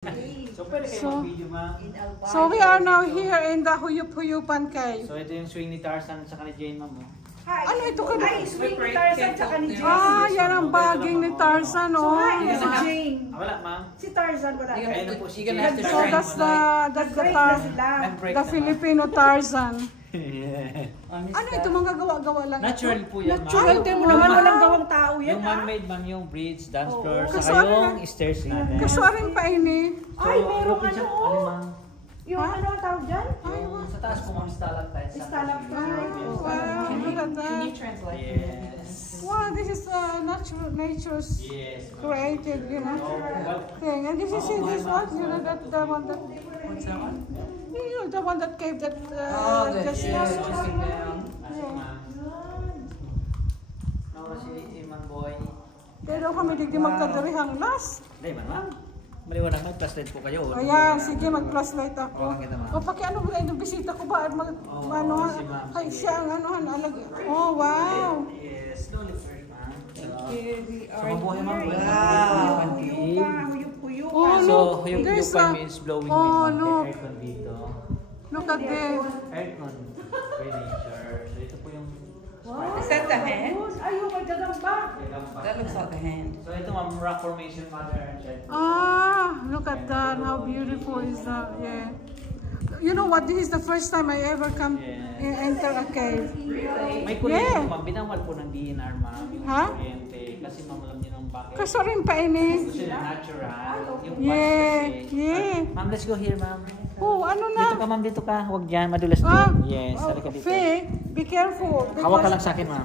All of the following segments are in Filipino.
So we are now here in the Huyup-Huyupan Cave. So ito yung swing ni Tarzan sa ni Jane, ma'am. Ano ito ka? Ay, swing ni Tarzan sa ni Jane. Ah, yan ang baging ni Tarzan, oh. So hi, si Jane. Wala, ma'am. Si Tarzan wala. So that's the Filipino Tarzan. Yeah. Ano ito mga gawa-gawa lang? Natural po yan, ma'am. Natural Ito mo naman walang gawang tao yan. Yung man-made, ma'am, yung bridge, dance floor, Kaso saka ano yung na- stairs natin. Kasuaring pa ini. Ay, merong ano, ano. ma'am? Yung ano ang tawag dyan? Sa taas po, ma'am, stalactites. Stalactites. Wow, look at that. Yes. Wow, this is nature's Yes. created, you know, thing. And this is this one, you know, that the one that. What's that one? You know, the one that cave that. Just sitting down. Ako si Iman Boy. Pero kami digdi magkadarihang las. Hindi, ma'am. Maliwanag, mag-flashlight po kayo. Ayan, sige, mag-flashlight ako. Okay, ma'am. O, paki ano ba yung bisita ko ba? Ano, si ma'am. ay, siya ang ano, alag. Oh, wow. Yes, slowly first, ma'am. We So, are mabuhay, ma'am. Wow. Oh, So, look, yung there's yupan a- means blowing oh, wind, ma'am. look. Aircon dito. Look at this. Aircon furniture. So, ito po yung... Is that the hand? Ayaw, may gagamba. That looks like the hand. So, ito, ma'am, rock formation, mother and child. Ah, look at that. How beautiful is that? Yeah. You know what? This is the first time I ever come enter a cave. May kuryente Yeah. po, ma'am. Binawal po ng DNR, ma'am. Yung Ha? kuryente. Kasi, ma'am, alam niyo nung bakit. Kaso rin pa ini. Gusto nila natural. Yung Yeah, parts kasi. yeah. Ma'am, let's go here, ma'am. Oh, ano na? Dito ka, ma'am. Dito ka. Huwag dyan. Madulas Ah, doon. Yes, halika dito. Faye, be careful. Hawak ka lang sa akin, ma'am.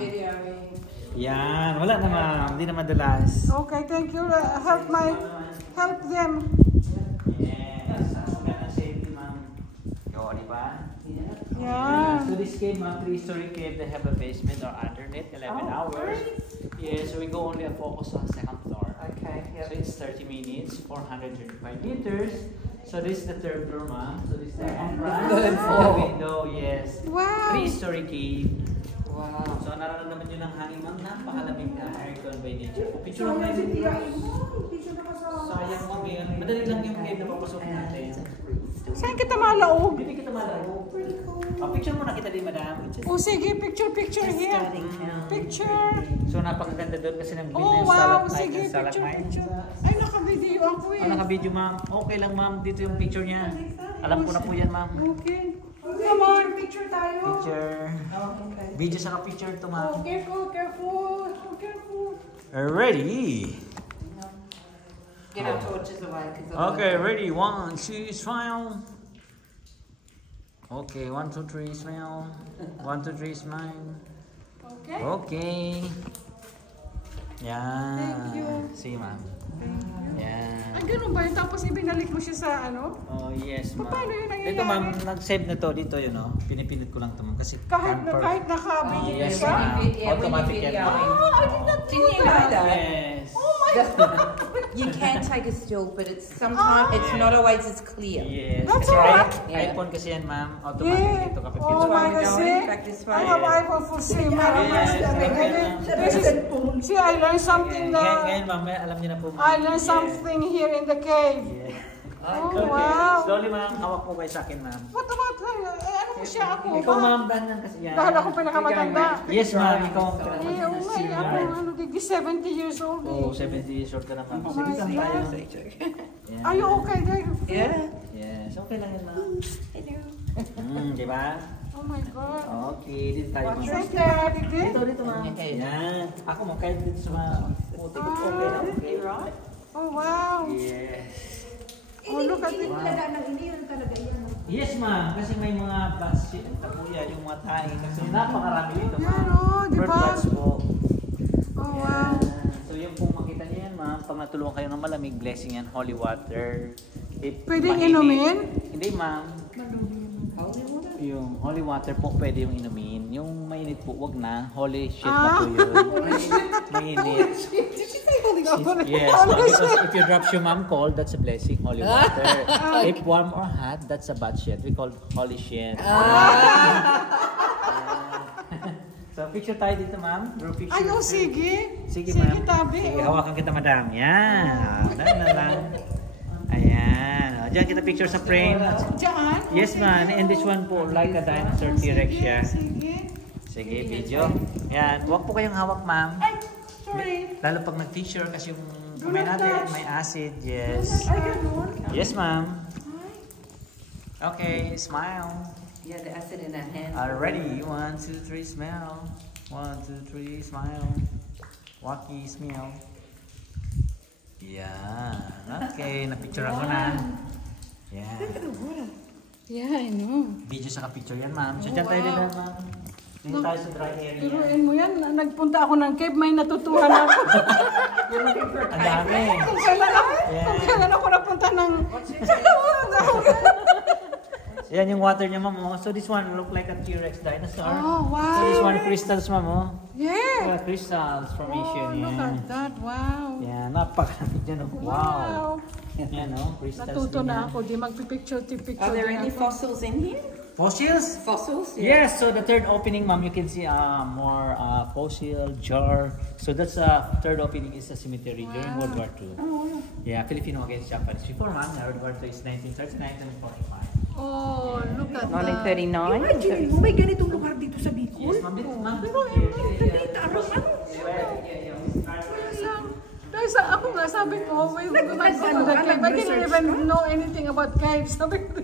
Yan. Wala na, ma'am. Hindi na madulas. Okay, thank you. Help them. Yes. Ang safety, ma'am. Yo, di ba? Yeah. So this cave, ma'am, 3-story cave, they have a basement or underneath, 11 hours. Yeah, so we go only a focus on second floor. Okay, So it's 30 minutes, 435 meters. So this is the third floor, ma'am. So this is the entrance. Third The floor. window, yes. Wow. 3-story cave. Wow. So nararamdaman nyo ng hangin, ma'am, napakalamig na aircon by nature. Picture So, mo yung yun. titiyain mo, hindi siya nakasama. Sayang mo, ngayon. Madali lang yung cave na papasok natin. Saan kita malaog? Hindi kita malaro. Picture mo na kita din, madam. Oh, sige, picture here. Picture. So napakaganda doon kasi nang Oh, yung wow. stalactite Sige, and stalagmite. picture. Ay, naka-video ako eh. Oh, naka-video, ma'am. Okay lang, ma'am. Dito yung picture niya. Alam ko na po yan, ma'am. Okay. Come on, picture tayo. Picture. Video sa picture to, ma'am. Oh, careful. Oh, careful. Ready? Get our torches away. Okay, ready. 1, 2, smile. Okay, 1, 2, 3, smile. 1, 2, 3, smile. Okay. Okay. Yan. Thank you. Sige, ma'am. Yan. Ay, ganun ba yun? Tapos ibinalik mo siya sa ano? Oh, yes, ma'am. Paano yun nangyayari? Ito, ma'am, nag-save na to dito, yun, no? Pinipindot ko lang to, ma'am. Kasi Kahit naka-video yes, ka? ma'am. Automatic yan, ma'am. Ah, I did not do Didn't you know that. that? Yes. Oh my God. You can take a still, but it's sometimes it's not always as clear. Yes. That's Kasi alright. iPhone kasi yan, ma'am. Automatic Yeah. dito kapag Oh pinso. my God, see? Back this way. I have iPhone for sale. See, I learned something Ngayon, now. ma'am, alam niyo na po, ma'am. I learned something here in the cave. Yeah. Oh, wow. Slowly, ma'am. Hawak po kayo sa akin, ma'am. What about her? Ano mo siya ako? Ikaw, ma'am, dahan kasi yan. Dahil ako pinakamatanda. Yes, ma'am. Ikaw ang Eh, oh my, ako, ano, digdi 70 years old. Oh, eh. 70 years old ka na, ma'am. Oh Sige, my tayo. God. Yeah. Are you okay there? Yeah. Yes, okay lang yan, ma'am. Di ba? Oh my God. Okay, dito tayo, ma'am. Thank you, digdi. Dito, ma'am. Yan. Ako mo, kahit dito sa mga puti ko. Okay lang, okay. Oh, wow. Yes. Oh, look at it. Yes, ma'am. Kasi may mga bats na po yan, yung mga tayo. Kasi napakarami dito, Yan, ma'am. oh, di Bird ba? bats po. Oh, wow. So yung pong makita niyo yan, ma'am, pag natulungan kayo ng malamig, blessing yan, holy water. Pwedeng Mainit. inumin? Hindi, ma'am. Yung holy water po, pwede yung inumin. Yung mainit po, wag na. Holy shit na po yun. Mainit. Yes, ma'am. Because if you drop your mom cold, that's a blessing, holy water. If warm or hot, that's a bad shit. We call holy shit. So, picture tayo dito, ma'am. Draw picture. Ay, oh, sige. Sige, ma'am. Sige, tabi. Sige, Oh. hawakan kita, madam. Yan. Na lang. Ayan. dyan kita picture sa frame. Diyan? Yes, man. And this one po, like a dinosaur T-Rex siya. Sige. Sige, video. Yan. Huwag po kayong hawak, ma'am. Ay, sorry. Lalo pag nag-picture kasi yung kamay natin may acid. Yes. Ay, ganun. Yes, ma'am. Okay, smile. Yeah, the acid in that hand. Ready? 1, 2, 3, smile. 1, 2, 3, smile. Waki, smile. Yan. Okay, napicture ko na. Yan. Yeah, I know. Video sa ka-picture yan, ma'am. So, dyan tayo din, ma'am. Dito tayo sa dry area. Turuin mo yan. Nagpunta ako ng cave, may natutuhan ako. Ang dami. Kung kailan ako napunta ng... Yan yung water niya, ma'am. Oh. So, this one look like a T-Rex dinosaur. Oh, wow. So, this one crystals, ma'am. Oh. Yeah. Crystals formation. Oh, look at that. Wow. Yan, napakarami dyan. Oh. Wow. Yan, oh. Crystals. Natuto din na yan. ako. Di magpipicture. Are there any fossils in here? Fossils? Fossils? Yes, so the third opening, ma'am, you can see more fossil, jar. So that's third opening is a cemetery during World War II. Yeah, Filipino against Japanese. Before, ma'am, World War II is 1939 and 45. Oh, look at that. 1939? Imagine mo, may ganitong lugar dito sa Bicol. Yes, ma'am. Ma'am, Dito, ano? Guys, ako nga, sabi ko, I didn't even know anything about caves. Sabi ko,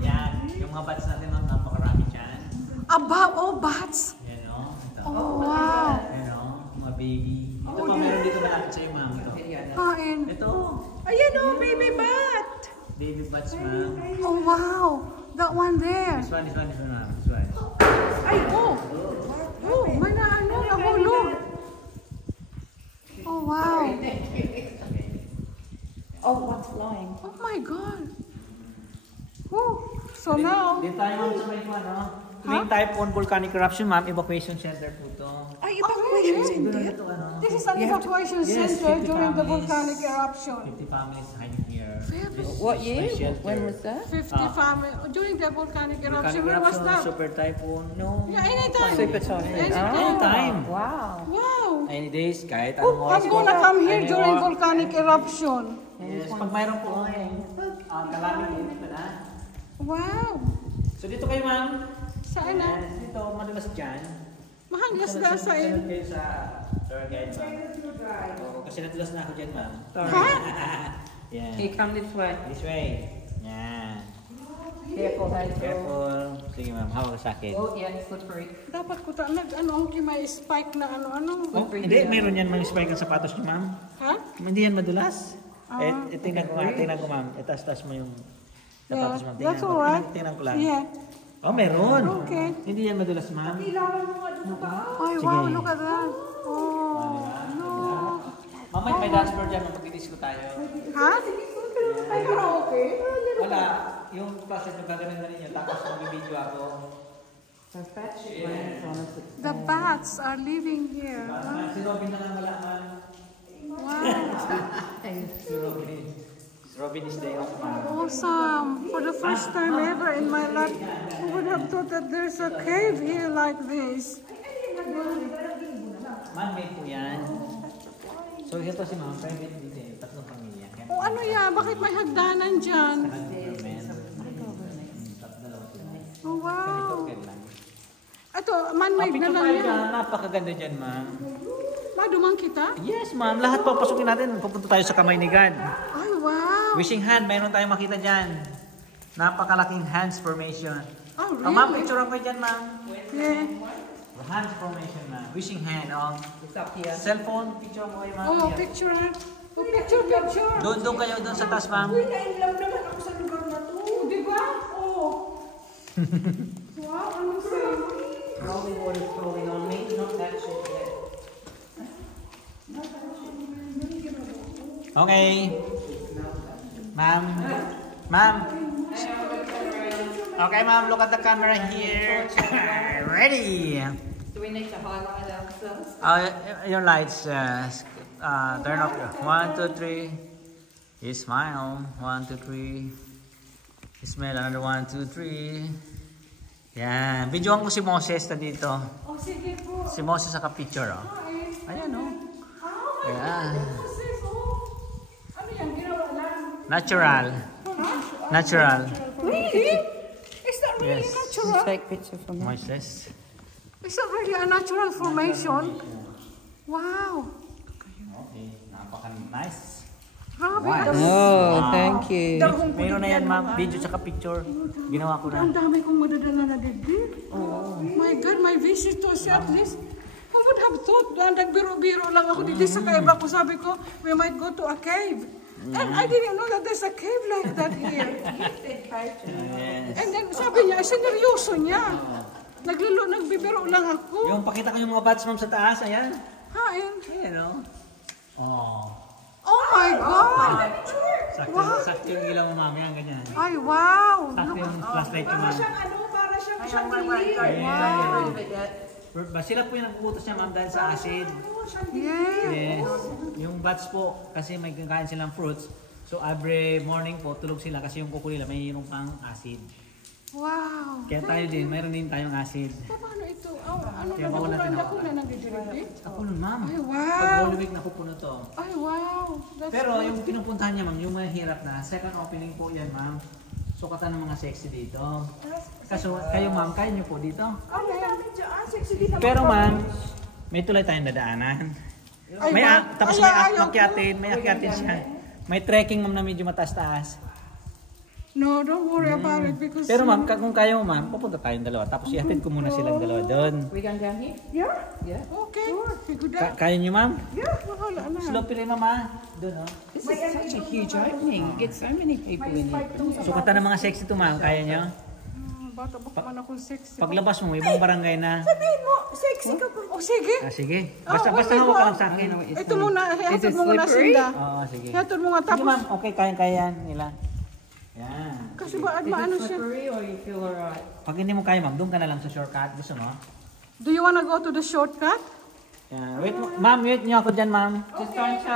yan, yung mga bats natin, ma'am, napakarami dyan. oh, bats. Yan, oh. Ito. Oh, wow. Yan, oh. Mga baby. Ito pa, meron dito malapit sa'yo, ma'am. Ito. Kain. Ito. Ayan o, baby bat! Baby bats, ma'am. Oh, wow. That one there. This one, ma'am. This one. Ay, oh. Oh, may nahulog. Oh, wow. Oh, one's flying. Oh my God. Whew. So now, Dito tayo, ma'am, sa may po, ano? Tuwing type 1 volcanic eruption, ma'am, evacuation center po to. Ay, evacuation center? Ito, ano? this is an evacuation Yes, center 50 during the families. volcanic eruption. 50 families hiding here. This What is year? my shelter. When was that? 50 family during the volcanic eruption. When was that? Super typhoon, no. Yeah, anytime. Super typhoon. Anytime. Wow. Wow. Any days, kahit anong Oh, oras I'm po. gonna come here Any during oras. volcanic eruption. Yes, pag mayroon po, kalamit dito na. Wow. So dito kayo, ma'am. Saan na? Yes, dito, madulas dyan. Mahanggas na sa Sunod kayo sa tour guide, ma'am. Oo, kasi nadulas na ako dyan, ma'am. Ha? Yan. Here, come this way. This way. Yan. Careful, Hazel. Careful. Sige, ma'am. Hawak ka sa akin. Oh, yeah, it's slippery. Dapat ko ang may spike na ano. Oh, hindi, mayroon yan mga spike ang sapatos niyo, ma'am. Ha? Hindi yan madulas. Tingnan ko, ma'am. Itas-tas mo yung sapatos, ma'am. That's alright. Tingnan ko lang. Yeah. Oh, meron. Okay. Hindi yan madulas, ma'am. Ay, wow, look at that. Oh, no. Mamay, may dashboard dyan. Magpipidis ko tayo. Ha? Ay, karaoke? Wala. Yung process yung gagawin na ninyo. Tapos mag-video ako. The bats are living here. Huh? Si Robin na lang wala, ma'am. Wow. Si Robin. Si Robin is day off, ma'am. Awesome. For the first time ever in my life, who would have thought that there's a cave here like this? Man-made po yan. So, ito si ma'am. Private dito. Tatlong pamilya. Kaya Oh, ano yan? Bakit may hagdanan dyan? Oh, wow. Ito, man-made na lang yan. Napakaganda dyan, ma'am. Madumang kita? Yes, ma'am. Lahat papasukin natin. Pupunta tayo sa kamay ni God. Ay, wow. Wishing hand. Mayroon tayong makita dyan. Napakalaking hands formation. Oh, Oh, ma'am, really? picture ko dyan, ma'am. Yeah. Hands formation, ma'am. Wishing hand. Oh. It's up here. Cellphone, picture mo kayo, ma'am. Oh, Yeah. picture. Oh, picture. Doon kayo, doon sa taas, ma'am. Uy, na-inlove naman ako sa lugar na to. Oh, di ba? Oh. Wow, ano sa'yo? Probably what is going on me. Not that shit yet. Okay. Ma'am. Okay, ma'am. Look at the camera here. Ready. Do we need to highlight ourselves? Your lights. Turn off. 1, 2, 3. You smile. 1, 2, 3. You smile. Another 1, 2, 3. Yan. Videoan ko si Moses na dito. Oh, sige po. Si Moses sa picture, oh. Ayan, oh. Yan. Ano yan? Ginawa lang? Natural. Natural. Really? Is that really Yes. natural? Take picture from me. Moistless. Is that really a natural formation? Wow. Okay, napaka-nice. Grabe. Oh, thank you. Meron na yan, ma'am. Video tsaka picture. Ginawa ko na. Ang dami kong madadala na dibdib. Oh. My God, my visitors at least. Who would have thought na nagbiro-biro lang ako dito sa kaiba ko. Sabi ko, we might go to a cave. And I didn't know that there's a cave like that here. Yes. And then sabi niya, sineryoso niya. Nagbibiro lang ako. Yung pakita ko yung mga bats, ma'am, sa taas. Ayan. Hain. Ayan, no? Oh. Oh my God! Sakto yung ilaw mo, ma'am. Yan, ganyan. Ay, wow! Sakto yung flashlight ko, ma'am. Para siyang chandelier. Wow. Sila po yung nagpuputos niya, ma'am, dahil sa acid. Yeah. Yes. Yung bats po, kasi may kakain silang fruits. So every morning po, tulog sila kasi yung kuko nila may yung pang acid. Wow. Kaya tayo din, mayroon din tayong acid. Paano ito? Oh, ano Kaya na bawal natin nakuranda ko hawakan. na nagdidirect? Ako nun, ma'am. Ay, Pag wow. Holy Week, napupuno to. Ay, wow. That's Pero yung pinupuntahan niya, ma'am, yung mahirap na, second opening po yan, ma'am. Sukatan ng mga sexy dito. Kaso kayo, ma'am, kaya niyo po dito. Ay, namin dyan. Sexy din naman. Pero, ma'am, may tulay tayong dadaanan. Ay, May, wow. tapos Ay, may ayaw ko. akyatin, siya. May trekking, ma'am, na medyo mataas-taas. No, don't worry about it because... Pero ma'am, kung kaya mo ma'am, pupunta tayong dalawa. Tapos ihatid ko muna silang dalawa doon. We going down here? Yeah? Yeah. Okay. Good day. Kaya niyo ma'am? Yeah, wala na. Slow pili ma'am ha. Doon oh. This is such a huge opening. You get so many people in here. Sukatan ng mga sexy to ma'am. Kaya niyo? Bata pa man akong sexy. Paglabas mo, may ibang barangay na. Sabihin mo, sexy ka pa. Oh, sige. Sige. Basta hawak ka lang sa akin. Ito muna, Is hatod it mo muna slippery? sinda. Oo, sige. Hatod mo nga Sige tapos. ma'am, okay, kaya yan nila. Yan. Kasi ba, Is maano it siya? slippery or you feel alright? Pag hindi mo kaya ma'am, doon ka na lang sa shortcut. Gusto mo? Do you wanna go to the shortcut? Yan. Wait, ma'am, wait niyo ako dyan ma'am. Just don't charge.